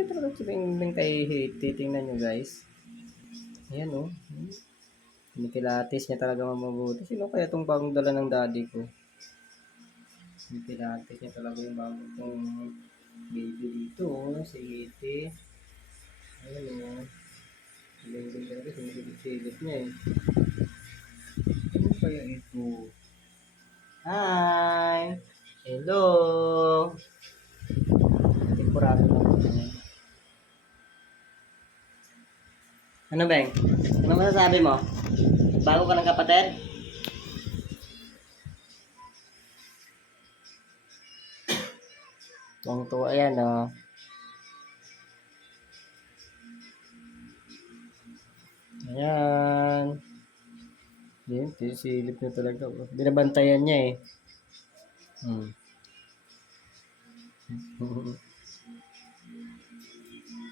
grabe talaga si Bingbing kay Hate. Titingnan nyo guys. Ayan oh. Kinikilatis niya talaga mabuti. Sino kaya itong bagong dala ng daddy ko? Kinikilatis niya talaga yung bagong itong baby dito oh. Si Hate. Ayan oh. Bingbing talaga. Sinikilit niya eh. Ano kaya ito? Hi! Hello! Temporado lang. Ano, Beng? Ano masasabi mo? Bago ka ng kapatid? Tuwang-tuwa yan, oh. Ayan. Yan, silip niya talaga. Binabantayan niya eh.